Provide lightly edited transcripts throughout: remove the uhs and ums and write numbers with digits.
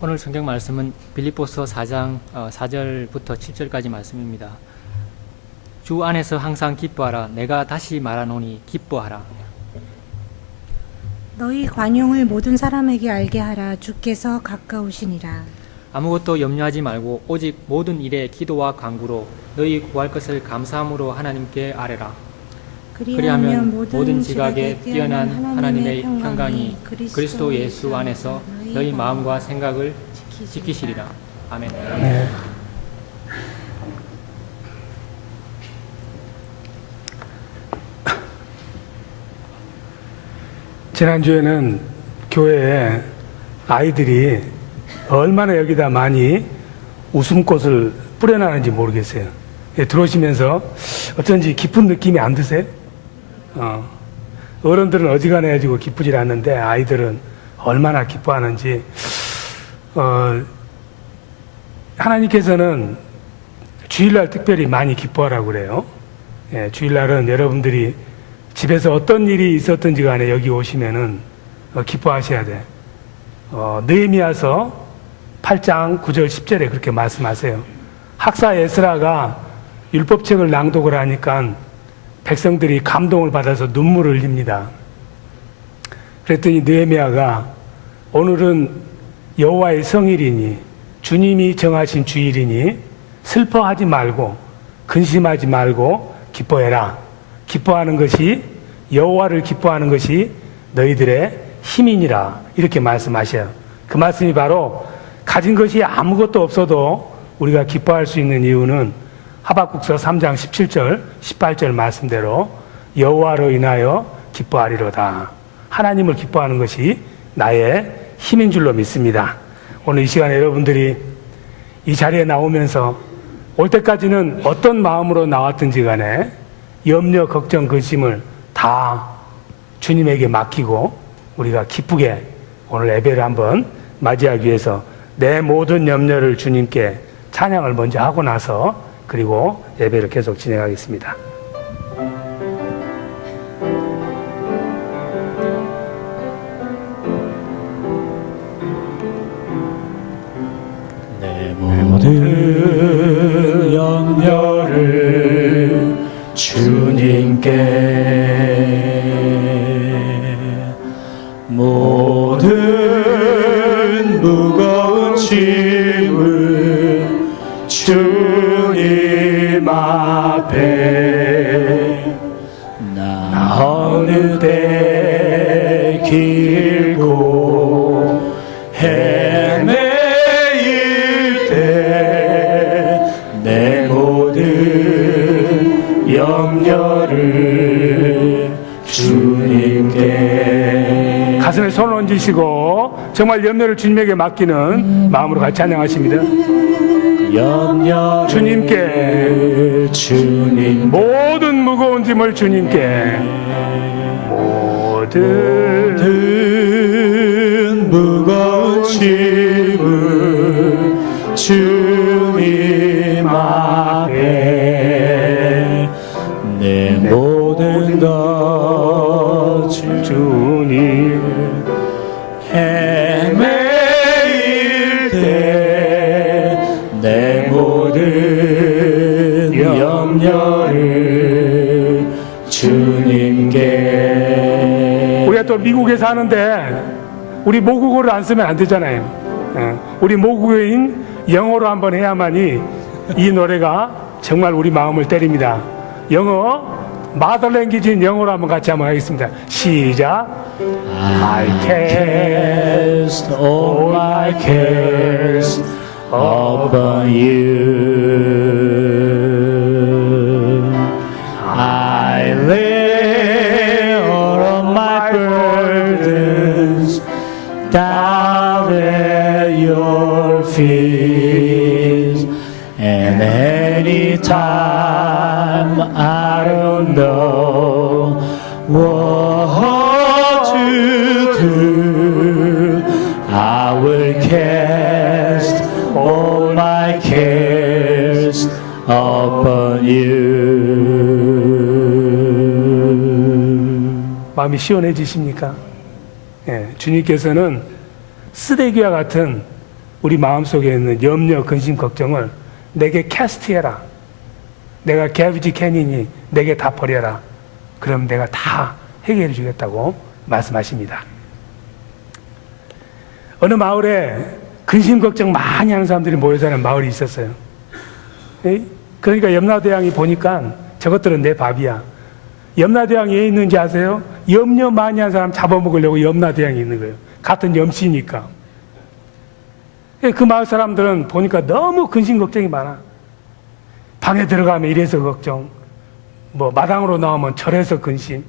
오늘 성경 말씀은 빌립보서 4장 4절부터 7절까지 말씀입니다. 주 안에서 항상 기뻐하라. 내가 다시 말하노니 기뻐하라. 너희 관용을 모든 사람에게 알게 하라. 주께서 가까우시니라. 아무것도 염려하지 말고 오직 모든 일에 기도와 간구로 너희 구할 것을 감사함으로 하나님께 아뢰라. 그리하면 모든 지각에 뛰어난 하나님의 평강이 그리스도 예수 안에서 너희 마음과 생각을 지키시리라. 아멘. 네. 지난주에는 교회에 아이들이 얼마나 여기다 많이 웃음꽃을 뿌려나는지 모르겠어요. 들어오시면서 어쩐지 기쁜 느낌이 안 드세요? 어른들은 어지간해가지고 기쁘질 않는데 아이들은 얼마나 기뻐하는지. 하나님께서는 주일날 특별히 많이 기뻐하라고 그래요. 주일날은 여러분들이 집에서 어떤 일이 있었든지 간에 여기 오시면은 기뻐하셔야 돼. 느헤미야서 8장 9절 10절에 그렇게 말씀하세요. 학사 에스라가 율법책을 낭독을 하니까 백성들이 감동을 받아서 눈물을 흘립니다. 그랬더니 느헤미야가 오늘은 여호와의 성일이니 주님이 정하신 주일이니 슬퍼하지 말고 근심하지 말고 기뻐해라. 기뻐하는 것이 여호와를 기뻐하는 것이 너희들의 힘이니라. 이렇게 말씀하셔요. 그 말씀이 바로 가진 것이 아무것도 없어도 우리가 기뻐할 수 있는 이유는 하박국서 3장 17절 18절 말씀대로 여호와로 인하여 기뻐하리로다. 하나님을 기뻐하는 것이 나의 힘인 줄로 믿습니다. 오늘 이 시간에 여러분들이 이 자리에 나오면서 올 때까지는 어떤 마음으로 나왔든지 간에 염려, 걱정, 근심을 다 주님에게 맡기고 우리가 기쁘게 오늘 예배를 한번 맞이하기 위해서 내 모든 염려를 주님께 찬양을 먼저 하고 나서 그리고 예배를 계속 진행하겠습니다. 내 모든 염려를 주님께 모든 무거운 짐을 주님 앞에 나 어느 때 길고 헤매일 때 내 모든 염려를 주님께 가슴에 손을 얹으시고 정말 염려를 주님에게 맡기는 마음으로 같이 찬양하십니다. 염려 주님께 주님 모든 무거운 짐을 주님께 모든 무거운 짐을 주님 앞에 내 모든 것 주님 헤매일 때 내 모든 염려를 주님께. 우리가 또 미국에 사는데 우리 모국어를 안 쓰면 안 되잖아요. 우리 모국어인 영어로 한번 해야만이 이 노래가 정말 우리 마음을 때립니다. 영어 마더랭귀지인 영어로 한번 같이 한번 하겠습니다. 시작. I cast all my cares upon you. I lay all of my burdens down at your feet. And anytime I don't know what to do, I will cast all my cares upon you. 마음이 시원해지십니까? 예, 주님께서는 쓰레기와 같은 우리 마음속에 있는 염려, 근심, 걱정을 내게 캐스트해라. 내가 게비지 캐니니 내게 다 버려라. 그럼 내가 다 해결해 주겠다고 말씀하십니다. 어느 마을에 근심 걱정 많이 하는 사람들이 모여 사는 마을이 있었어요. 그러니까 염라대왕이 보니까 저것들은 내 밥이야. 염라대왕이 왜 있는지 아세요? 염려 많이 한 사람 잡아먹으려고 염라대왕이 있는 거예요. 같은 염씨니까. 그 마을 사람들은 보니까 너무 근심 걱정이 많아. 방에 들어가면 이래서 걱정, 뭐 마당으로 나오면 저래서 근심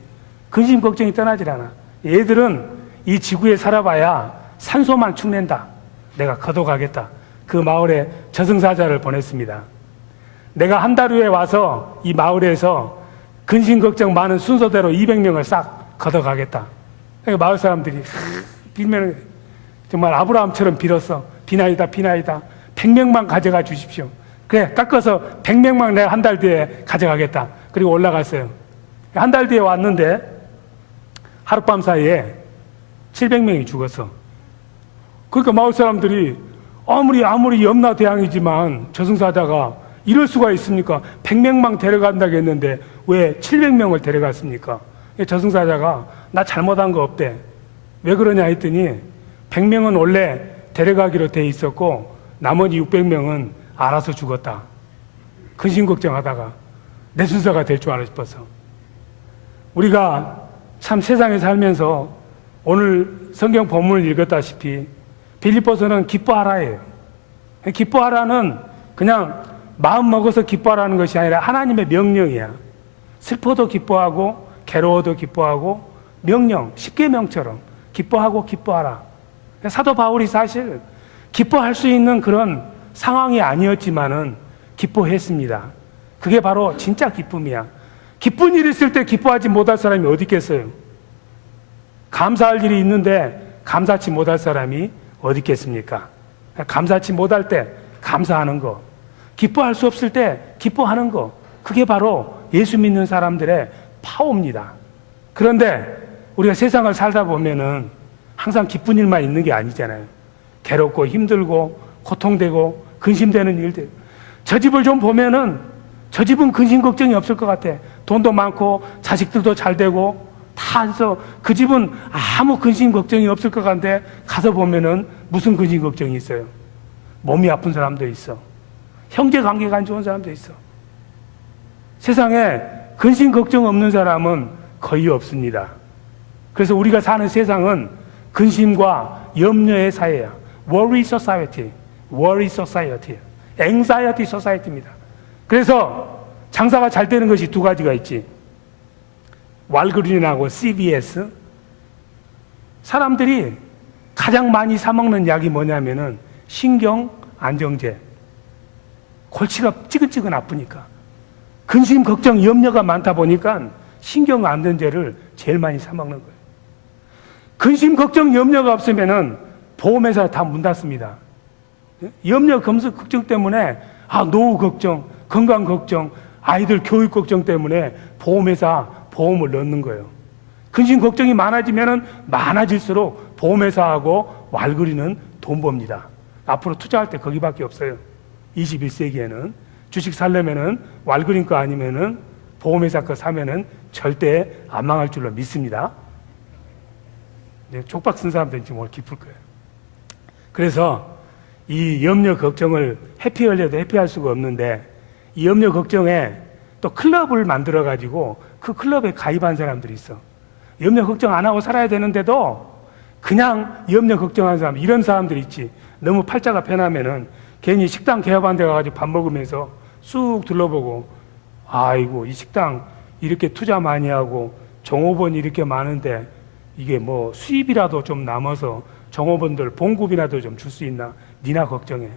걱정이 떠나질 않아. 얘들은 이 지구에 살아봐야 산소만 축낸다. 내가 거둬가겠다. 그 마을에 저승사자를 보냈습니다. 내가 한 달 후에 와서 이 마을에서 근심 걱정 많은 순서대로 200명을 싹 걷어가겠다. 그러니까 마을 사람들이 빌면 정말 아브라함처럼 빌었어. 비나이다 100명만 가져가 주십시오. 그래, 깎아서 100명만 내가 한 달 뒤에 가져가겠다. 그리고 올라갔어요. 한 달 뒤에 왔는데 하룻밤 사이에 700명이 죽었어. 그러니까 마을 사람들이 아무리 염라대왕이지만 저승사자가 이럴 수가 있습니까? 100명만 데려간다고 했는데 왜 700명을 데려갔습니까? 저승사자가 나 잘못한 거 없대. 왜 그러냐 했더니 100명은 원래 데려가기로 돼 있었고 나머지 600명은 알아서 죽었다. 근심 걱정하다가 내 순서가 될 줄 알아 싶어서. 우리가 참 세상에 살면서 오늘 성경 본문을 읽었다시피 빌립보서는 기뻐하라예요. 기뻐하라는 그냥 마음 먹어서 기뻐하라는 것이 아니라 하나님의 명령이야. 슬퍼도 기뻐하고 괴로워도 기뻐하고 명령, 십계명처럼 기뻐하고 기뻐하라. 사도 바울이 사실 기뻐할 수 있는 그런 상황이 아니었지만은 기뻐했습니다. 그게 바로 진짜 기쁨이야. 기쁜 일이 있을 때 기뻐하지 못할 사람이 어디 있겠어요? 감사할 일이 있는데 감사치 못할 사람이 어디 있겠습니까? 감사치 못할 때 감사하는 거, 기뻐할 수 없을 때 기뻐하는 거, 그게 바로 예수 믿는 사람들의 파워입니다. 그런데 우리가 세상을 살다 보면은 항상 기쁜 일만 있는 게 아니잖아요. 괴롭고 힘들고 고통되고 근심되는 일들. 저 집을 좀 보면은 저 집은 근심 걱정이 없을 것 같아. 돈도 많고 자식들도 잘 되고 다 해서 그 집은 아무 근심 걱정이 없을 것 같은데 가서 보면은 무슨 근심 걱정이 있어요? 몸이 아픈 사람도 있어. 형제 관계가 안 좋은 사람도 있어. 세상에 근심 걱정 없는 사람은 거의 없습니다. 그래서 우리가 사는 세상은 근심과 염려의 사회야. Worry society, worry society, anxiety society입니다. 그래서 장사가 잘 되는 것이 두 가지가 있지. 왈그린하고 CVS. 사람들이 가장 많이 사 먹는 약이 뭐냐면은 신경 안정제. 골치가 찌근찌근 아프니까. 근심, 걱정, 염려가 많다 보니까 신경 안정제를 제일 많이 사 먹는 거예요. 근심, 걱정, 염려가 없으면은 보험회사 다 문 닫습니다. 염려, 걱정 때문에 노후 걱정, 건강 걱정, 아이들 교육 걱정 때문에 보험회사 보험을 넣는 거예요. 근심 걱정이 많아지면은 많아질수록 보험회사하고 왈그리는 돈 법니다. 앞으로 투자할 때 거기밖에 없어요. 21세기에는 주식 살려면은 왈그린 거 아니면은 보험회사 거 사면은 절대 안 망할 줄로 믿습니다. 족박 쓴 사람들은 지금 오늘 기쁠 거예요. 그래서 이 염려 걱정을 회피하려도 회피할 수가 없는데 이 염려 걱정에 또 클럽을 만들어 가지고 그 클럽에 가입한 사람들이 있어. 염려 걱정 안 하고 살아야 되는데도 그냥 염려 걱정하는 사람, 이런 사람들이 있지. 너무 팔자가 편하면은 괜히 식당 개업한 데 가가지고 밥 먹으면서 쑥 둘러보고 아이고 이 식당 이렇게 투자 많이 하고 종업원이 이렇게 많은데 이게 뭐 수입이라도 좀 남아서 종업원들 봉급이라도 좀 줄 수 있나? 니나 걱정해.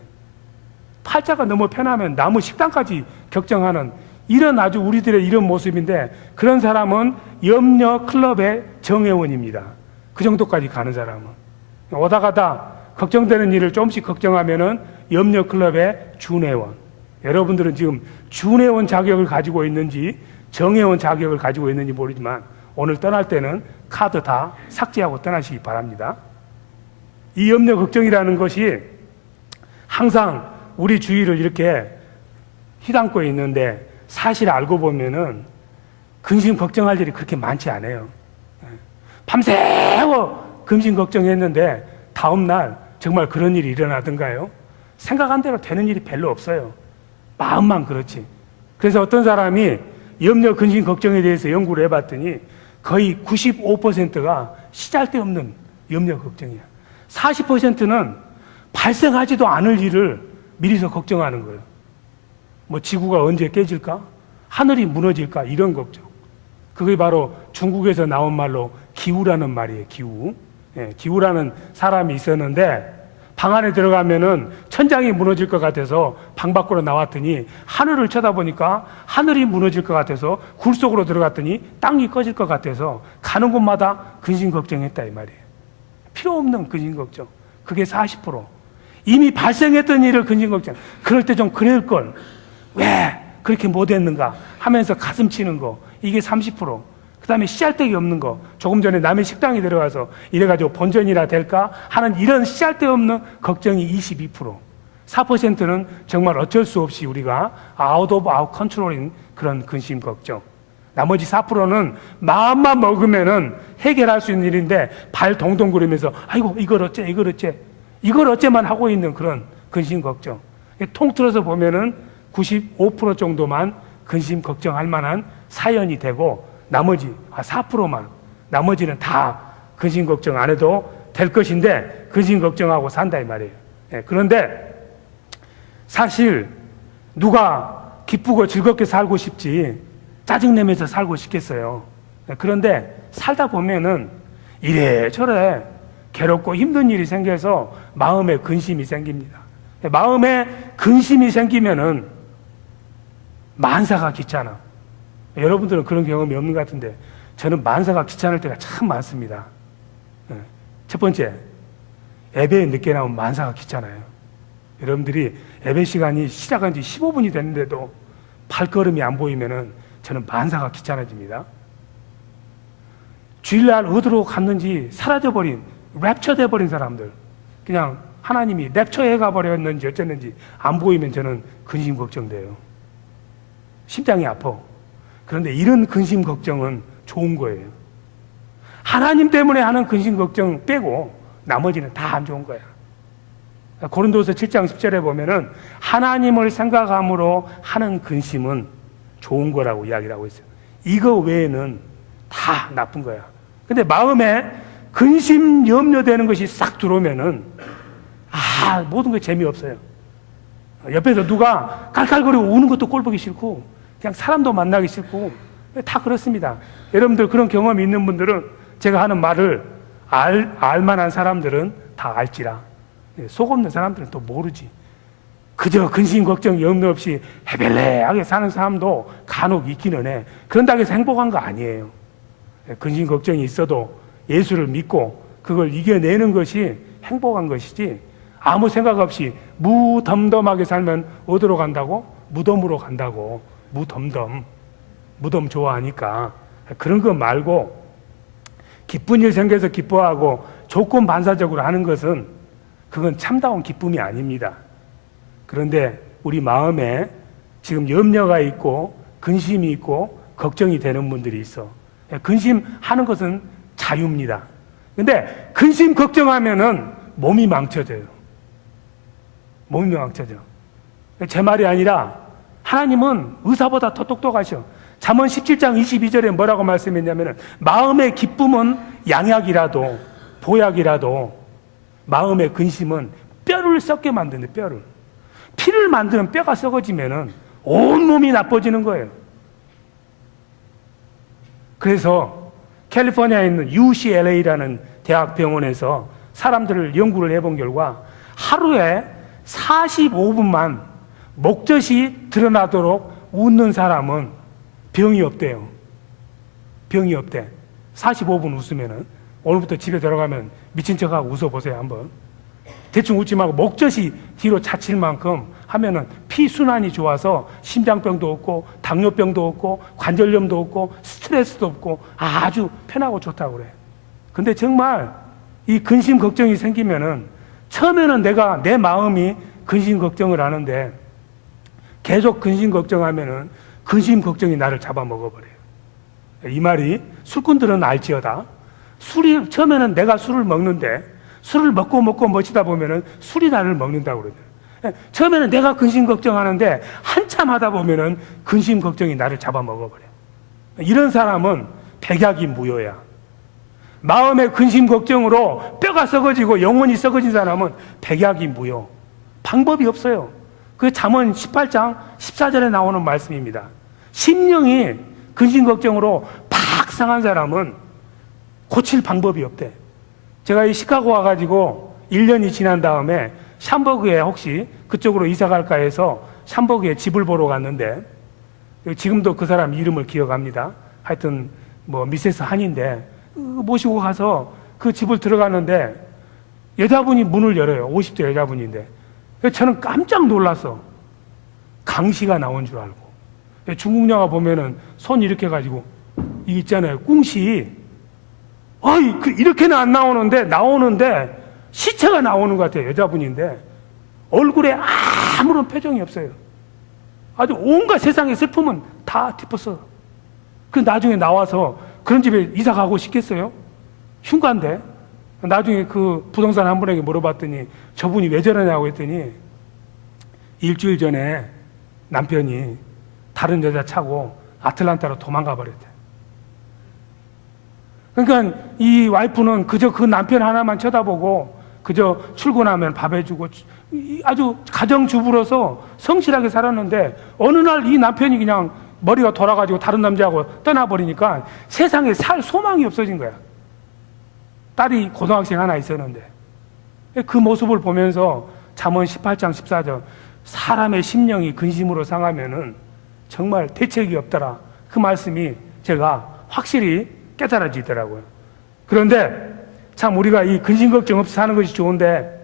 팔자가 너무 편하면 남의 식당까지 걱정하는 이런 아주 우리들의 이런 모습인데 그런 사람은 염려 클럽의 정회원입니다. 그 정도까지 가는 사람은. 오다 가다 걱정되는 일을 조금씩 걱정하면은 염려 클럽의 준회원. 여러분들은 지금 준회원 자격을 가지고 있는지 정회원 자격을 가지고 있는지 모르지만 오늘 떠날 때는 카드 다 삭제하고 떠나시기 바랍니다. 이 염려 걱정이라는 것이 항상 우리 주위를 이렇게 휘감고 있는데 사실 알고 보면은 근심 걱정할 일이 그렇게 많지 않아요. 밤새워 근심 걱정했는데 다음날 정말 그런 일이 일어나던가요? 생각한 대로 되는 일이 별로 없어요. 마음만 그렇지. 그래서 어떤 사람이 염려, 근심, 걱정에 대해서 연구를 해봤더니 거의 95%가 시잘데없는 염려, 걱정이야. 40%는 발생하지도 않을 일을 미리서 걱정하는 거예요. 뭐 지구가 언제 깨질까? 하늘이 무너질까? 이런 걱정. 그게 바로 중국에서 나온 말로 기우라는 말이에요. 기우. 예, 기우라는 사람이 있었는데 방 안에 들어가면은 천장이 무너질 것 같아서 방 밖으로 나왔더니 하늘을 쳐다보니까 하늘이 무너질 것 같아서 굴 속으로 들어갔더니 땅이 꺼질 것 같아서 가는 곳마다 근심 걱정했다 이 말이에요. 필요 없는 근심 걱정. 그게 40%. 이미 발생했던 일을 근심 걱정. 그럴 때 좀 그럴 걸. 왜 그렇게 못했는가 하면서 가슴 치는 거. 이게 30%. 그 다음에 씨알데기 없는 거. 조금 전에 남의 식당에 들어가서 이래가지고 본전이라 될까 하는 이런 씨알데없는 걱정이 22%. 4%는 정말 어쩔 수 없이 우리가 out of our control인 그런 근심 걱정. 나머지 4%는 마음만 먹으면은 해결할 수 있는 일인데 발 동동 구르면서 아이고 이걸 어째만 하고 있는 그런 근심 걱정. 통틀어서 보면은 95% 정도만 근심 걱정할 만한 사연이 되고 나머지 4%만 나머지는 다 근심 걱정 안 해도 될 것인데 근심 걱정하고 산다 이 말이에요. 그런데 사실 누가 기쁘고 즐겁게 살고 싶지 짜증내면서 살고 싶겠어요. 그런데 살다 보면은 이래저래 괴롭고 힘든 일이 생겨서 마음에 근심이 생깁니다. 마음에 근심이 생기면은 만사가 귀찮아. 여러분들은 그런 경험이 없는 것 같은데 저는 만사가 귀찮을 때가 참 많습니다. 첫 번째, 예배에 늦게 나오면 만사가 귀찮아요. 여러분들이 예배 시간이 시작한 지 15분이 됐는데도 발걸음이 안 보이면은 저는 만사가 귀찮아집니다. 주일날 어디로 갔는지 사라져버린, 랩처 돼버린 사람들, 그냥 하나님이 랩처해 가버렸는지 어쨌는지 안 보이면 저는 근심 걱정돼요. 심장이 아파. 그런데 이런 근심 걱정은 좋은 거예요. 하나님 때문에 하는 근심 걱정 빼고 나머지는 다 안 좋은 거야. 고린도서 7장 10절에 보면은 하나님을 생각함으로 하는 근심은 좋은 거라고 이야기를 하고 있어요. 이거 외에는 다 나쁜 거야. 근데 마음에 근심, 염려되는 것이 싹 들어오면은 모든 게 재미없어요. 옆에서 누가 깔깔거리고 우는 것도 꼴보기 싫고 그냥 사람도 만나기 싫고 다 그렇습니다. 여러분들 그런 경험이 있는 분들은 제가 하는 말을 알만한 사람들은 다 알지라 속 없는 사람들은 또 모르지. 그저 근심 걱정 염려 없이 해벨레하게 사는 사람도 간혹 있기는 해. 그런다고 해서 행복한 거 아니에요. 근심 걱정이 있어도 예수를 믿고 그걸 이겨내는 것이 행복한 것이지 아무 생각 없이 무덤덤하게 살면 어디로 간다고? 무덤으로 간다고. 무덤 좋아하니까 그런 거 말고 기쁜 일 생겨서 기뻐하고 조건 반사적으로 하는 것은 그건 참다운 기쁨이 아닙니다. 그런데 우리 마음에 지금 염려가 있고 근심이 있고 걱정이 되는 분들이 있어. 근심하는 것은 자유입니다. 근데 근심 걱정하면은 몸이 망쳐져요. 몸이 망쳐져. 제 말이 아니라 하나님은 의사보다 더 똑똑하셔. 잠언 17장 22절에 뭐라고 말씀했냐면은 마음의 기쁨은 양약이라도 보약이라도 마음의 근심은 뼈를 썩게 만드는 뼈를. 피를 만드는 뼈가 썩어지면은 온 몸이 나빠지는 거예요. 그래서 캘리포니아에 있는 UCLA라는 대학병원에서 사람들을 연구를 해본 결과 하루에 45분만 목젖이 드러나도록 웃는 사람은 병이 없대요. 병이 없대. 45분 웃으면은 오늘부터 집에 들어가면 미친 척하고 웃어보세요 한번. 대충 웃지 말고 목젖이 뒤로 차칠 만큼 하면은 피순환이 좋아서 심장병도 없고 당뇨병도 없고 관절염도 없고 스트레스도 없고 아주 편하고 좋다고 그래. 근데 정말 이 근심 걱정이 생기면은 처음에는 내 마음이 근심 걱정을 하는데 계속 근심 걱정하면은 근심 걱정이 나를 잡아먹어버려요. 이 말이 술꾼들은 알지어다. 처음에는 내가 술을 먹는데 술을 먹고 마시다 보면은 술이 나를 먹는다고 그러죠. 처음에는 내가 근심 걱정하는데 한참 하다 보면은 근심 걱정이 나를 잡아먹어버려요. 이런 사람은 백약이 무효야. 마음의 근심 걱정으로 뼈가 썩어지고 영혼이 썩어진 사람은 백약이 무효. 방법이 없어요. 그 잠언 18장 14절에 나오는 말씀입니다. 심령이 근심 걱정으로 팍 상한 사람은 고칠 방법이 없대. 제가 이 시카고 와가지고 1년이 지난 다음에 샴버그에 혹시 그쪽으로 이사 갈까 해서 샴버그에 집을 보러 갔는데, 지금도 그 사람 이름을 기억합니다. 하여튼 뭐 미세스 한인데 모시고 가서 그 집을 들어갔는데 여자분이 문을 열어요. 50대 여자분인데 저는 깜짝 놀랐어. 강시가 나온 줄 알고. 중국 영화 보면은 손 이렇게 가지고 이거 있잖아요, 꿍시. 이렇게는 안 나오는데 시체가 나오는 것 같아요. 여자분인데 얼굴에 아무런 표정이 없어요. 아주 온갖 세상의 슬픔은 다 덮었어. 그 나중에 나와서 그런 집에 이사 가고 싶겠어요? 흉가인데. 나중에 그 부동산 한 분에게 물어봤더니 저분이 왜 저러냐고 했더니 일주일 전에 남편이 다른 여자 차고 아틀란타로 도망가 버렸대. 그러니까 이 와이프는 그저 그 남편 하나만 쳐다보고 그저 출근하면 밥 해주고 아주 가정주부로서 성실하게 살았는데 어느 날 이 남편이 그냥 머리가 돌아가지고 다른 남자하고 떠나버리니까 세상에 살 소망이 없어진 거야. 딸이 고등학생 하나 있었는데 그 모습을 보면서 잠언 18장 14절 사람의 심령이 근심으로 상하면은 정말 대책이 없더라. 그 말씀이 제가 확실히 깨달아지더라고요. 그런데 참 우리가 이 근심 걱정 없이 사는 것이 좋은데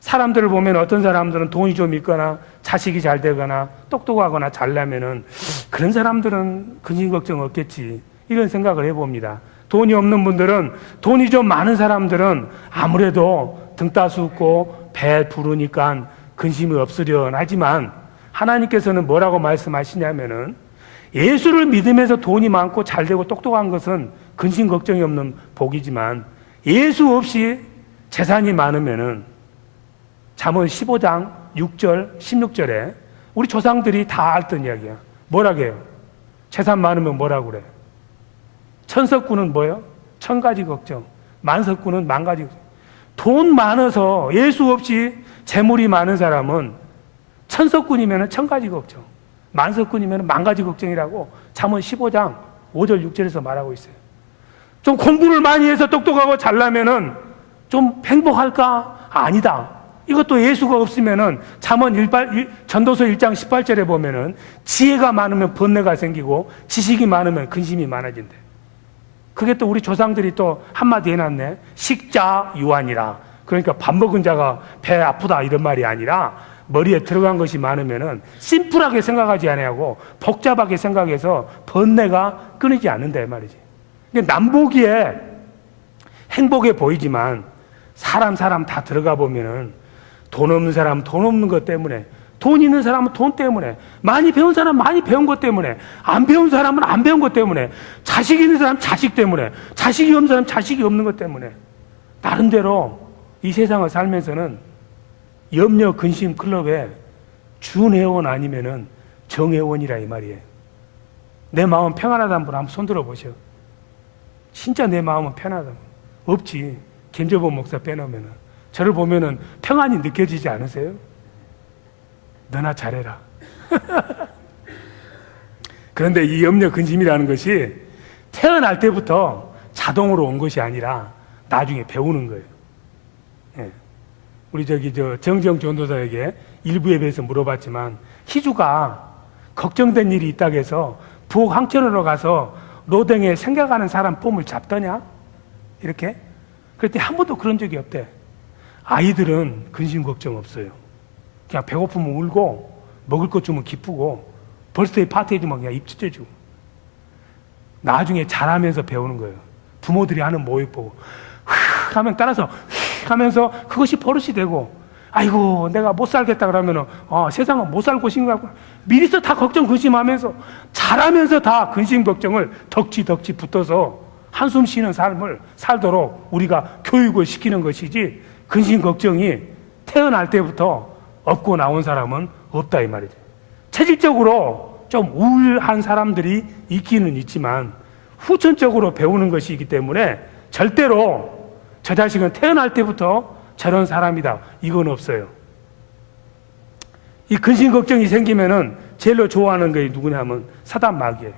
사람들을 보면 어떤 사람들은 돈이 좀 있거나 자식이 잘 되거나 똑똑하거나 잘나면은 그런 사람들은 근심 걱정 없겠지, 이런 생각을 해봅니다. 돈이 없는 분들은, 돈이 좀 많은 사람들은 아무래도 등 따숩고 배 부르니까 근심이 없으련 하지만 하나님께서는 뭐라고 말씀하시냐면은 예수를 믿으면서 돈이 많고 잘되고 똑똑한 것은 근심 걱정이 없는 복이지만 예수 없이 재산이 많으면은 잠언 15장 6절 16절에 우리 조상들이 다 알던 이야기야. 뭐라고 해요? 재산 많으면 뭐라고 그래? 천석군은 뭐예요? 1000가지 걱정. 만석군은 10,000가지 걱정. 돈 많아서 예수 없이 재물이 많은 사람은 천석군이면 1000가지 걱정, 만석군이면 10,000가지 걱정이라고 잠언 15장 5절 6절에서 말하고 있어요. 좀 공부를 많이 해서 똑똑하고 잘나면은 좀 행복할까? 아니다. 이것도 예수가 없으면은 잠언 전도서 1장 18절에 보면은 지혜가 많으면 번뇌가 생기고 지식이 많으면 근심이 많아진대. 그게 또 우리 조상들이 또 한마디 해놨네. 식자 유한이라. 그러니까 밥 먹은 자가 배 아프다 이런 말이 아니라 머리에 들어간 것이 많으면은 심플하게 생각하지 아니하고 복잡하게 생각해서 번뇌가 끊이지 않는다 이 말이지. 남보기에 행복해 보이지만 사람 다 들어가 보면은 돈 없는 사람은 돈 없는 것 때문에, 돈 있는 사람은 돈 때문에, 많이 배운 사람은 많이 배운 것 때문에, 안 배운 사람은 안 배운 것 때문에, 자식 있는 사람은 자식 때문에, 자식이 없는 사람은 자식이 없는 것 때문에, 나름대로 이 세상을 살면서는 염려 근심 클럽에 준회원 아니면은 정회원이라 이 말이에요. 내 마음 평안하다는 분 한번 손들어 보셔. 진짜 내 마음은 편하다. 없지. 김재범 목사 빼놓으면은. 저를 보면은 평안이 느껴지지 않으세요? 너나 잘해라. 그런데 이 염려 근심이라는 것이 태어날 때부터 자동으로 온 것이 아니라 나중에 배우는 거예요. 예. 우리 정정 전도사에게 일부 예배에서 물어봤지만 희주가 걱정된 일이 있다고 해서 부엌 황천으로 가서 로댕에 생각하는 사람 폼을 잡더냐? 이렇게? 그랬더니 한 번도 그런 적이 없대. 아이들은 근심 걱정 없어요. 그냥 배고프면 울고 먹을 것 주면 기쁘고 벌스데이 파티 해주면 그냥 입 찢어주고. 나중에 자라면서 배우는 거예요. 부모들이 하는 모욕 보고 휙 하면 따라서 휙 하면서 그것이 버릇이 되고 아이고 내가 못 살겠다 그러면은 세상은 못 살 곳인가 미리서 다 걱정 근심하면서 잘하면서 다 근심 걱정을 덕지 붙어서 한숨 쉬는 삶을 살도록 우리가 교육을 시키는 것이지, 근심 걱정이 태어날 때부터 없고 나온 사람은 없다 이 말이죠. 체질적으로 좀 우울한 사람들이 있기는 있지만 후천적으로 배우는 것이기 때문에 절대로 저 자식은 태어날 때부터 저런 사람이다 이건 없어요. 이 근심 걱정이 생기면은 제일로 좋아하는 게 누구냐면 사단 마귀예요.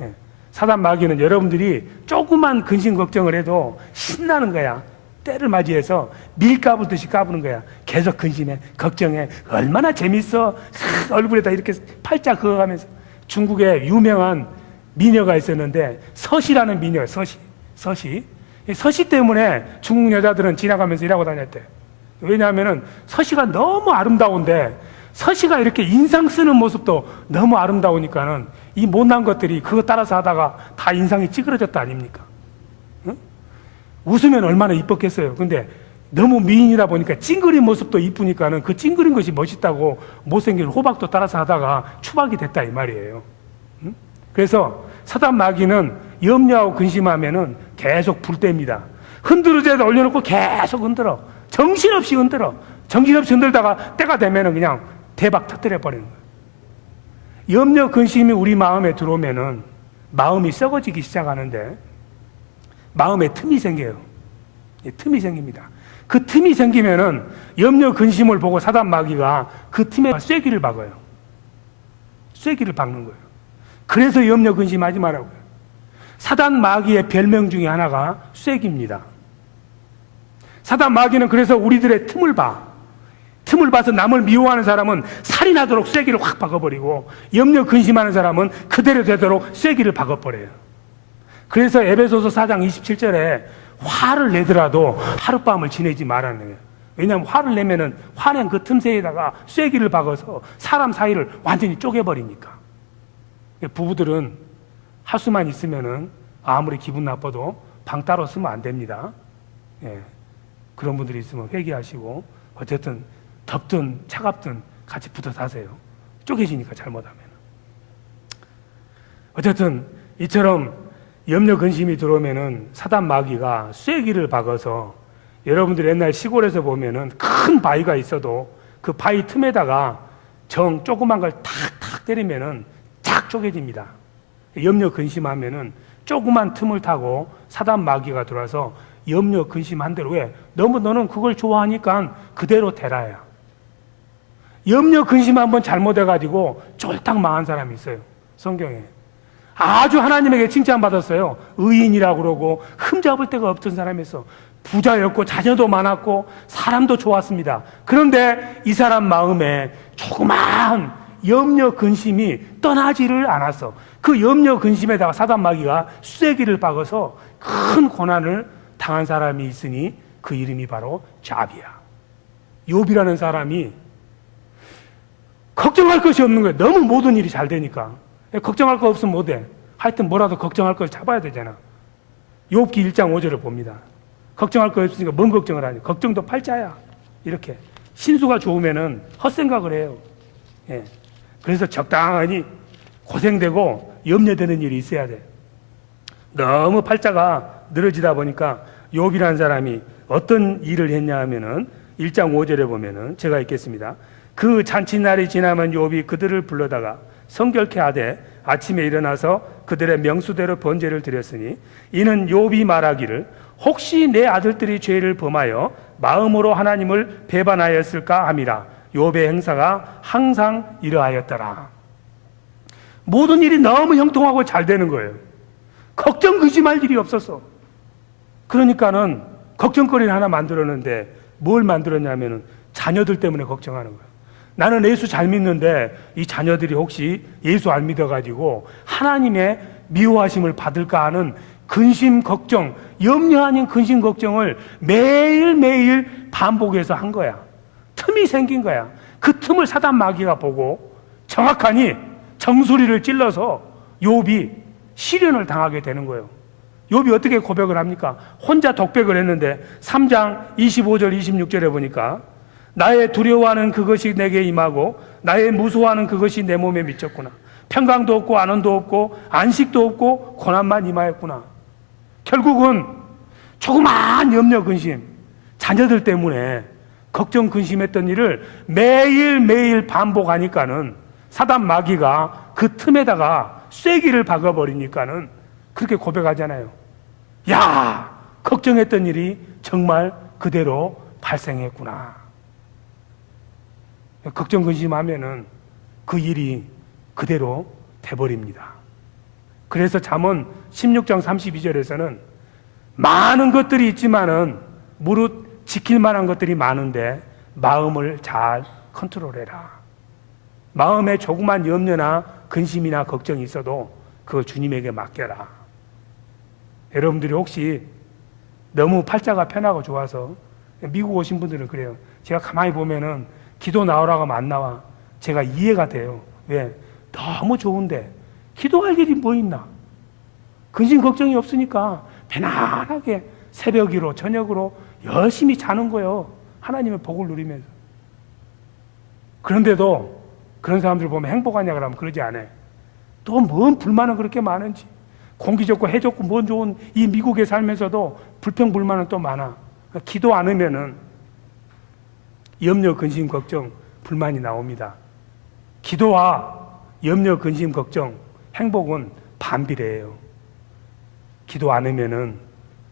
예. 사단 마귀는 여러분들이 조그만 근심 걱정을 해도 신나는 거야. 때를 맞이해서 밀 까불듯이 까부는 거야. 계속 근심해, 걱정해. 얼마나 재밌어. 얼굴에다 이렇게 팔짝 그어가면서. 중국에 유명한 미녀가 있었는데 서시라는 미녀, 서시. 이 서시 때문에 중국 여자들은 지나가면서 일하고 다녔대. 왜냐하면은 서시가 너무 아름다운데 서시가 이렇게 인상 쓰는 모습도 너무 아름다우니까는 이 못난 것들이 그거 따라서 하다가 다 인상이 찌그러졌다 아닙니까? 응? 웃으면 얼마나 이뻤겠어요. 근데 너무 미인이다 보니까 찡그린 모습도 이쁘니까는 그 찡그린 것이 멋있다고 못생긴 호박도 따라서 하다가 추박이 됐다 이 말이에요. 응? 그래서 사단 마귀는 염려하고 근심하면은 계속 불때입니다. 흔들어져도 올려놓고 계속 흔들어. 정신없이 흔들어. 정신없이 흔들다가 때가 되면은 그냥 대박 터뜨려 버리는 거예요. 염려 근심이 우리 마음에 들어오면은 마음이 썩어지기 시작하는데 마음에 틈이 생겨요. 틈이 생깁니다. 그 틈이 생기면은 염려 근심을 보고 사단 마귀가 그 틈에 쐐기를 박아요. 쐐기를 박는 거예요. 그래서 염려 근심하지 말라고요. 사단 마귀의 별명 중에 하나가 쐐기입니다. 사단 마귀는 그래서 우리들의 틈을 봐. 틈을 봐서 남을 미워하는 사람은 살인하도록 쐐기를 확 박아버리고 염려 근심하는 사람은 그대로 되도록 쐐기를 박아버려요. 그래서 에베소서 4장 27절에 화를 내더라도 하룻밤을 지내지 말라는 거예요. 왜냐하면 화를 내면은 화낸 그 틈새에다가 쐐기를 박아서 사람 사이를 완전히 쪼개버리니까. 부부들은 할 수만 있으면은 아무리 기분 나빠도 방 따로 쓰면 안 됩니다. 예. 그런 분들이 있으면 회개하시고 어쨌든 덥든 차갑든 같이 붙어 사세요. 쪼개지니까 잘못하면. 어쨌든 이처럼 염려 근심이 들어오면은 사단 마귀가 쐐기를 박아서 여러분들 옛날 시골에서 보면은 큰 바위가 있어도 그 바위 틈에다가 정 조그만 걸 탁탁 때리면은 쫙 쪼개집니다. 염려 근심하면은 조그만 틈을 타고 사단 마귀가 들어와서 염려 근심한 대로 왜? 너는 그걸 좋아하니까 그대로 되라야. 염려 근심 한번 잘못해가지고 쫄딱 망한 사람이 있어요. 성경에. 아주 하나님에게 칭찬받았어요. 의인이라고 그러고 흠잡을 데가 없던 사람이었어. 부자였고 자녀도 많았고 사람도 좋았습니다. 그런데 이 사람 마음에 조그만 염려 근심이 떠나지를 않았어. 그 염려 근심에다가 사단 마귀가 쐐기를 박아서 큰 고난을 당한 사람이 있으니 그 이름이 바로 잡이야. 욥이라는 사람이 걱정할 것이 없는 거야. 너무 모든 일이 잘 되니까. 걱정할 거 없으면 못해. 하여튼 뭐라도 걱정할 걸 잡아야 되잖아. 욥기 1장 5절을 봅니다. 걱정할 거 없으니까 뭔 걱정을 하니? 걱정도 팔자야. 이렇게 신수가 좋으면은 헛생각을 해요. 예. 그래서 적당히 고생되고 염려되는 일이 있어야 돼. 너무 팔자가 늘어지다 보니까 욥이라는 사람이 어떤 일을 했냐 하면은 1장 5절에 보면은 제가 읽겠습니다. 그 잔치날이 지나면 욥이 그들을 불러다가 성결케 하되 아침에 일어나서 그들의 명수대로 번제를 드렸으니 이는 욥이 말하기를 혹시 내 아들들이 죄를 범하여 마음으로 하나님을 배반하였을까 함이라. 욥의 행사가 항상 이러하였더라. 모든 일이 너무 형통하고 잘 되는 거예요. 걱정 근심할 일이 없었어. 그러니까는 걱정거리를 하나 만들었는데 뭘 만들었냐면은 자녀들 때문에 걱정하는 거예요. 나는 예수 잘 믿는데 이 자녀들이 혹시 예수 안 믿어가지고 하나님의 미워하심을 받을까 하는 근심 걱정, 염려 아닌 근심 걱정을 매일매일 반복해서 한 거야. 틈이 생긴 거야. 그 틈을 사단 마귀가 보고 정확하니 정수리를 찔러서 욥이 시련을 당하게 되는 거예요. 욥이 어떻게 고백을 합니까? 혼자 독백을 했는데 3장 25절 26절에 보니까 나의 두려워하는 그것이 내게 임하고 나의 무서워하는 그것이 내 몸에 미쳤구나. 평강도 없고 안원도 없고 안식도 없고 고난만 임하였구나. 결국은 조그마한 염려 근심, 자녀들 때문에 걱정 근심했던 일을 매일매일 반복하니까는 사단 마귀가 그 틈에다가 쐐기를 박아버리니까는 그렇게 고백하잖아요. 야, 걱정했던 일이 정말 그대로 발생했구나. 걱정 근심하면은 그 일이 그대로 돼버립니다. 그래서 잠언 16장 32절에서는 많은 것들이 있지만은 무릇 지킬 만한 것들이 많은데 마음을 잘 컨트롤해라. 마음에 조그만 염려나 근심이나 걱정이 있어도 그걸 주님에게 맡겨라. 여러분들이 혹시 너무 팔자가 편하고 좋아서 미국 오신 분들은 그래요. 제가 가만히 보면은 기도 나오라고 하면 안 나와. 제가 이해가 돼요. 왜? 너무 좋은데 기도할 일이 뭐 있나? 근심 걱정이 없으니까 편안하게 새벽으로 저녁으로 열심히 자는 거예요. 하나님의 복을 누리면서. 그런데도 그런 사람들 보면 행복하냐 그러면 그러지 않아요. 또 뭔 불만은 그렇게 많은지. 공기 좋고 해 좋고 뭔 좋은 이 미국에 살면서도 불평 불만은 또 많아. 기도 안 하면은 염려 근심 걱정 불만이 나옵니다. 기도와 염려 근심 걱정 행복은 반비례해요. 기도 안 하면은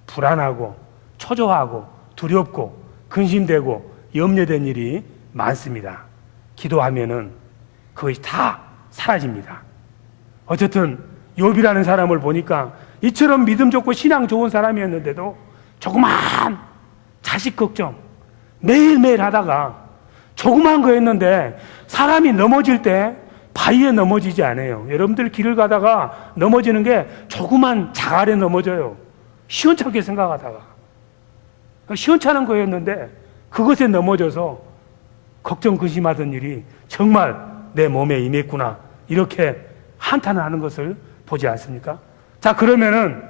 불안하고 초조하고 두렵고 근심되고 염려된 일이 많습니다. 기도하면은 그것이 다 사라집니다. 어쨌든 욥이라는 사람을 보니까 이처럼 믿음 좋고 신앙 좋은 사람이었는데도 조그만 자식 걱정 매일매일 하다가 조그만 거였는데 사람이 넘어질 때 바위에 넘어지지 않아요. 여러분들 길을 가다가 넘어지는 게 조그만 자갈에 넘어져요. 시원찮게 생각하다가 시원찮은 거였는데 그것에 넘어져서 걱정 근심하던 일이 정말 내 몸에 임했구나 이렇게 한탄하는 것을 보지 않습니까? 자, 그러면은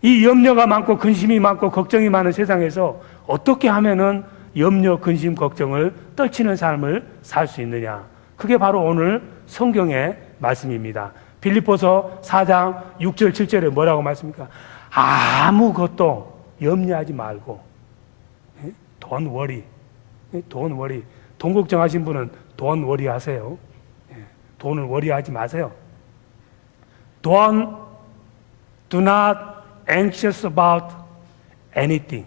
이 염려가 많고 근심이 많고 걱정이 많은 세상에서 어떻게 하면은 염려, 근심, 걱정을 떨치는 삶을 살 수 있느냐? 그게 바로 오늘 성경의 말씀입니다. 빌립보서 4장 6절 7절에 뭐라고 말씀입니까? 아무것도 염려하지 말고 Don't worry. Don't worry. 돈 걱정하신 분은 Don't worry 하세요. 돈을 worry하지 마세요. Do not anxious about anything.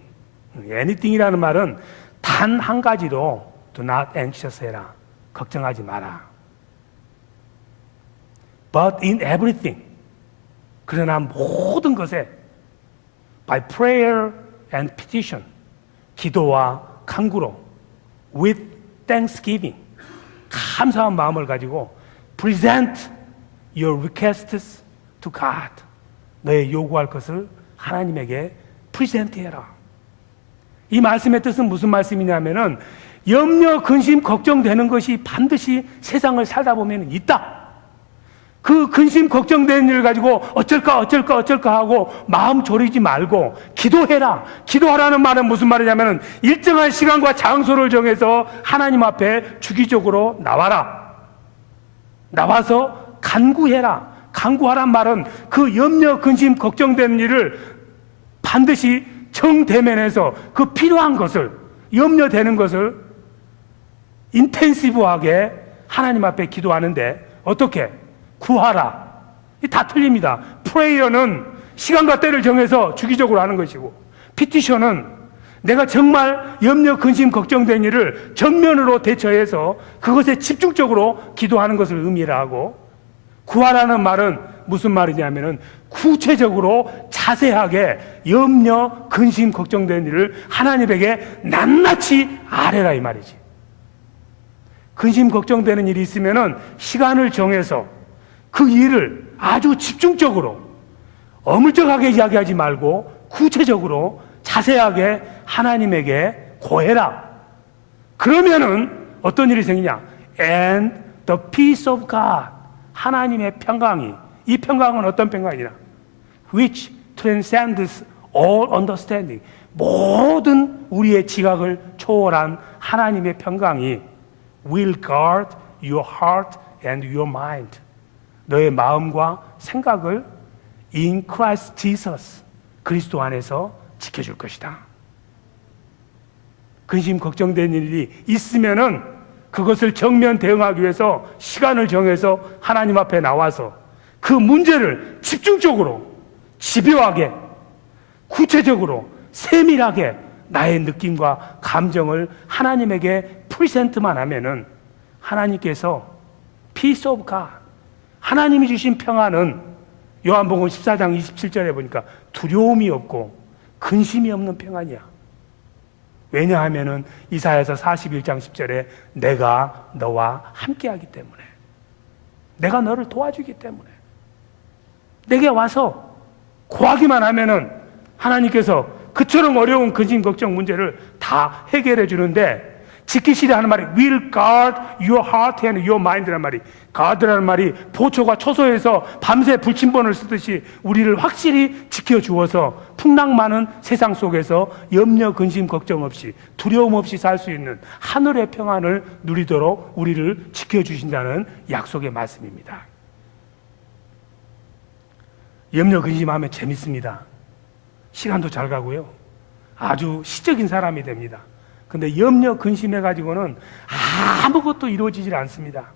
anything이라는 말은 단 한 가지도 do not anxious 해라. 걱정하지 마라. But in everything. 그러나 모든 것에 by prayer and petition. 기도와 간구로 with thanksgiving. 감사한 마음을 가지고 present your requests to God. 너의 요구할 것을 하나님에게 프레젠트해라. 이 말씀의 뜻은 무슨 말씀이냐면은 염려, 근심, 걱정되는 것이 반드시 세상을 살다 보면 있다. 그 근심, 걱정되는 일을 가지고 어쩔까 하고 마음 졸이지 말고 기도해라. 기도하라는 말은 무슨 말이냐면은 일정한 시간과 장소를 정해서 하나님 앞에 주기적으로 나와라. 나와서 간구해라. 간구하란 말은 그 염려, 근심, 걱정되는 일을 반드시 정대면해서 그 필요한 것을, 염려되는 것을 인텐시브하게 하나님 앞에 기도하는데 어떻게? 구하라. 다 틀립니다. 프레이어는 시간과 때를 정해서 주기적으로 하는 것이고, 피티션은 내가 정말 염려, 근심, 걱정된 일을 정면으로 대처해서 그것에 집중적으로 기도하는 것을 의미를 하고, 구하라는 말은 무슨 말이냐면은 구체적으로 자세하게 염려, 근심, 걱정된 일을 하나님에게 낱낱이 아뢰라 이 말이지. 근심, 걱정되는 일이 있으면은 시간을 정해서 그 일을 아주 집중적으로 어물쩍하게 이야기하지 말고 구체적으로 자세하게 하나님에게 고해라. 그러면은 어떤 일이 생기냐? And the peace of God. 하나님의 평강이, 이 평강은 어떤 평강이냐? Which transcends all understanding. 모든 우리의 지각을 초월한 하나님의 평강이 will guard your heart and your mind. 너의 마음과 생각을 in Christ Jesus, 그리스도 안에서 지켜줄 것이다. 근심 걱정되는 일이 있으면은 그것을 정면 대응하기 위해서 시간을 정해서 하나님 앞에 나와서 그 문제를 집중적으로, 집요하게, 구체적으로, 세밀하게 나의 느낌과 감정을 하나님에게 프리젠트만 하면은 하나님께서 Peace of God, 하나님이 주신 평안은 요한복음 14장 27절에 보니까 두려움이 없고 근심이 없는 평안이야. 왜냐하면은 이사야서 41장 10절에 내가 너와 함께하기 때문에, 내가 너를 도와주기 때문에, 내게 와서 구하기만 하면은 하나님께서 그처럼 어려운 근심 걱정 문제를 다 해결해 주는데, 지키시리 하는 말이 will guard your heart and your mind라는 말이, guard라는 말이 보초가 초소에서 밤새 불침번을 쓰듯이 우리를 확실히 지켜주어서 풍랑 많은 세상 속에서 염려 근심 걱정 없이 두려움 없이 살 수 있는 하늘의 평안을 누리도록 우리를 지켜주신다는 약속의 말씀입니다. 염려 근심하면 재밌습니다. 시간도 잘 가고요. 아주 시적인 사람이 됩니다. 근데 염려 근심해가지고는 아무것도 이루어지질 않습니다.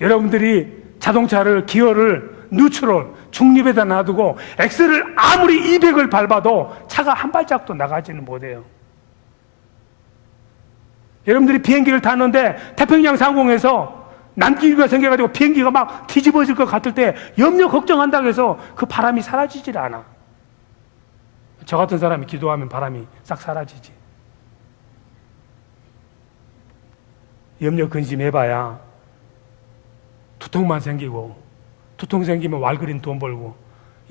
여러분들이 자동차를 기어를 뉴트럴, 중립에다 놔두고 엑셀을 아무리 200을 밟아도 차가 한 발짝도 나가지는 못해요. 여러분들이 비행기를 탔는데 태평양 상공에서 난기류가 생겨가지고 비행기가 막 뒤집어질 것 같을 때 염려 걱정한다고 해서 그 바람이 사라지질 않아. 저 같은 사람이 기도하면 바람이 싹 사라지지. 염려 근심해봐야 두통만 생기고, 두통 생기면 왈그린 돈 벌고,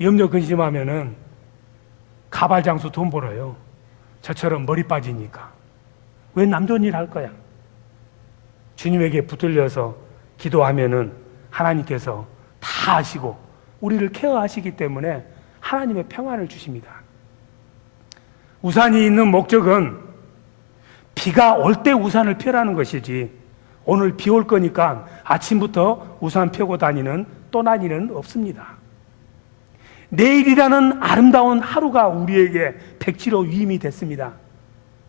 염려 근심하면은 가발장수 돈 벌어요. 저처럼 머리 빠지니까. 왜 남 좋은 일 할 거야? 주님에게 붙들려서 기도하면은 하나님께서 다 아시고 우리를 케어하시기 때문에 하나님의 평안을 주십니다. 우산이 있는 목적은 비가 올 때 우산을 펴라는 것이지, 오늘 비 올 거니까 아침부터 우산 펴고 다니는 또나니는 없습니다. 내일이라는 아름다운 하루가 우리에게 백지로 위임이 됐습니다.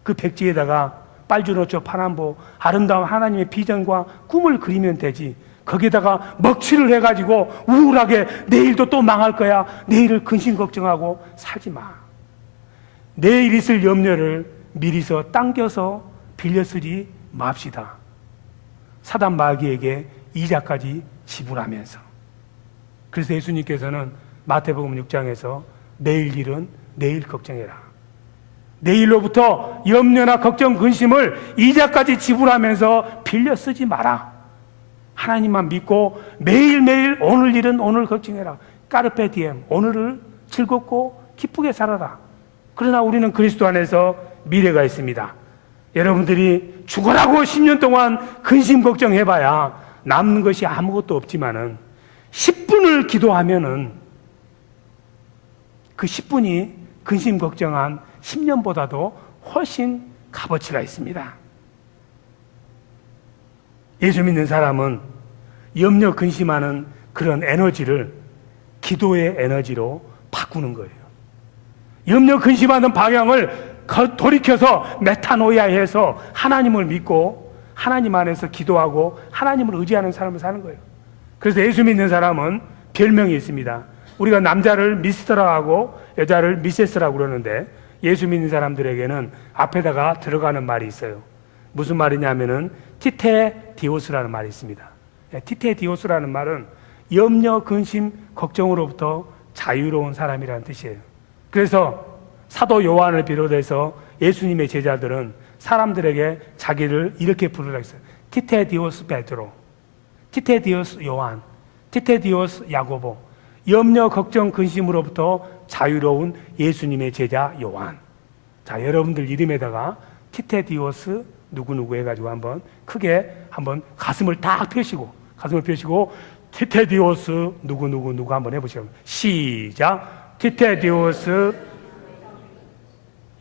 그 백지에다가 빨주노초 파남보 아름다운 하나님의 비전과 꿈을 그리면 되지, 거기에다가 먹칠을 해가지고 우울하게 내일도 또 망할 거야, 내일을 근심 걱정하고 살지 마. 내일 있을 염려를 미리서 당겨서 빌려 쓰지 맙시다. 사단 마귀에게 이자까지 지불하면서. 그래서 예수님께서는 마태복음 6장에서 내일 일은 내일 걱정해라, 내일로부터 염려나 걱정 근심을 이자까지 지불하면서 빌려 쓰지 마라. 하나님만 믿고 매일매일 오늘 일은 오늘 걱정해라. 까르페 디엠, 오늘을 즐겁고 기쁘게 살아라. 그러나 우리는 그리스도 안에서 미래가 있습니다. 여러분들이 죽어라고 10년 동안 근심 걱정해봐야 남는 것이 아무것도 없지만은 10분을 기도하면은 그 10분이 근심 걱정한 10년보다도 훨씬 값어치가 있습니다. 예수 믿는 사람은 염려 근심하는 그런 에너지를 기도의 에너지로 바꾸는 거예요. 염려 근심하는 방향을 돌이켜서 메타노이아해서 하나님을 믿고 하나님 안에서 기도하고 하나님을 의지하는 삶을 사는 거예요. 그래서 예수 믿는 사람은 별명이 있습니다. 우리가 남자를 미스터라고 하고 여자를 미세스라고 그러는데, 예수 믿는 사람들에게는 앞에다가 들어가는 말이 있어요. 무슨 말이냐면은 티테디오스라는 말이 있습니다. 티테디오스라는 말은 염려, 근심, 걱정으로부터 자유로운 사람이라는 뜻이에요. 그래서 사도 요한을 비롯해서 예수님의 제자들은 사람들에게 자기를 이렇게 부르라고 했어요. 티테디오스 베드로, 티테디오스 요한, 티테디오스 야고보. 염려, 걱정, 근심으로부터 자유로운 예수님의 제자 요한. 자, 여러분들 이름에다가 티테디오스 누구누구 해가지고 한번 크게 한번 가슴을 딱 펴시고, 가슴을 펴시고 티테디오스 누구누구 누구 한번 해보시죠. 시작. 티테디오스.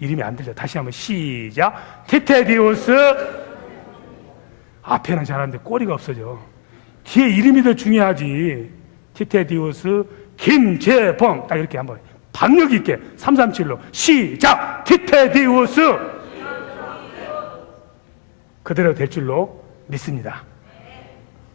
이름이 안 들려. 다시 한번 시작. 티테디우스. 앞에는 잘하는데 꼬리가 없어져. 뒤에 이름이 더 중요하지. 티테디우스 김재범. 딱 이렇게 한번 박력 있게 337로 시작. 티테디우스. 그대로 될 줄로 믿습니다.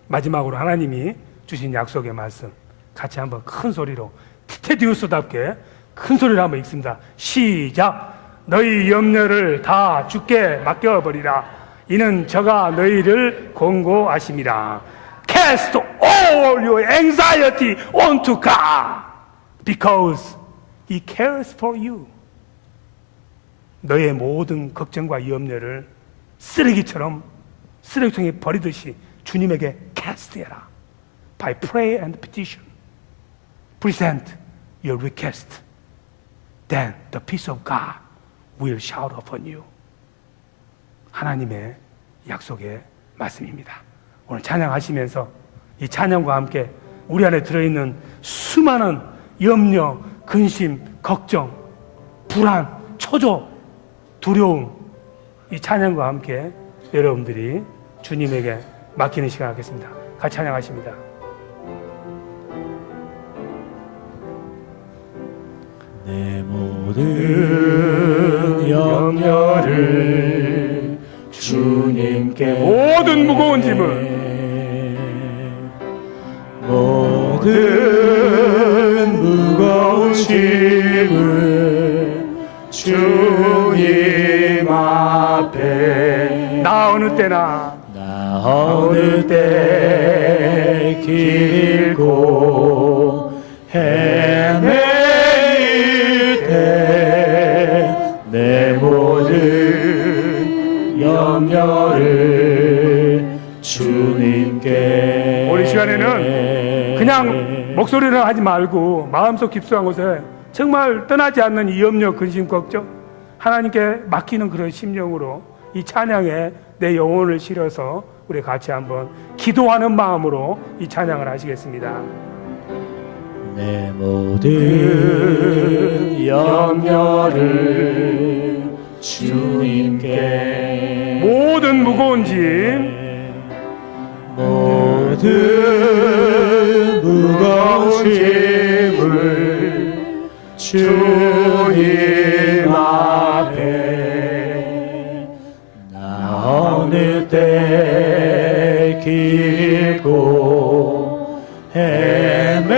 마지막으로 하나님이 주신 약속의 말씀 같이 한번 큰 소리로 티테디우스답게 큰 소리로 한번 읽습니다. 시작. 너희 염려를 다 주께 맡겨버리라. 이는 저가 너희를 권고하심이라. Cast all your anxiety onto God because He cares for you. 너의 모든 걱정과 염려를 쓰레기통에 버리듯이 주님에게 cast해라. By prayer and petition, present your request. Then the peace of God will shower upon you. 하나님의 약속의 말씀입니다. 오늘 찬양하시면서 이 찬양과 함께 우리 안에 들어있는 수많은 염려, 근심, 걱정, 불안, 초조, 두려움, 이 찬양과 함께 여러분들이 주님에게 맡기는 시간 하겠습니다. 같이 찬양하십니다. 내 모든 염려를 주님께 모든 무거운 짐을 모든 무거운 짐을 주님 앞에 나 어느 때나 어느 때 길고 헤매일 때 내 모든 염려를 주님께 우리 시간에는 그냥 목소리를 하지 말고 마음속 깊숙한 곳에 정말 떠나지 않는 이 염려, 근심, 걱정 하나님께 맡기는 그런 심령으로 이 찬양에 내 영혼을 실어서 우리 같이 한번 기도하는 마음으로 이 찬양을 하시겠습니다. 내 모든 염려를 주님께 모든 무거운 짐 모든 무거운 짐을 주님 앞에 나 어느 때 길고 헤매일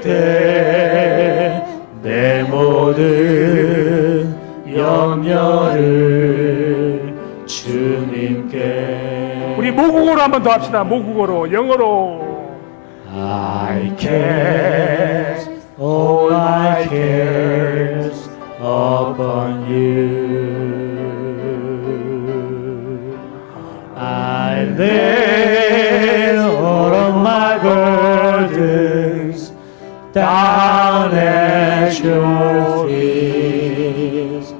때 내 모든 염려를 주님께 우리 모국어로 한번 더 합시다. 모국어로 영어로 I cast all my cares upon you. I lay all of my burdens down at your feet.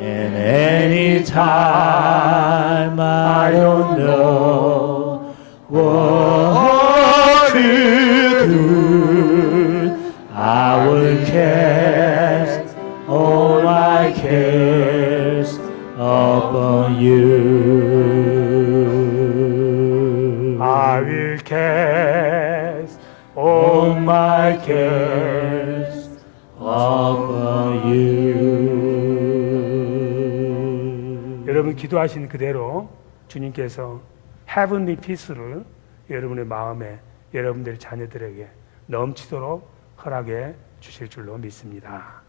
And any time I don't know what to do, I will cast all my cares upon you. I will cast all my cares upon you. 여러분 기도하신 그대로 주님께서 heavenly peace를 여러분의 마음에 여러분들 자녀들에게 넘치도록 허락해 주실 줄로 믿습니다.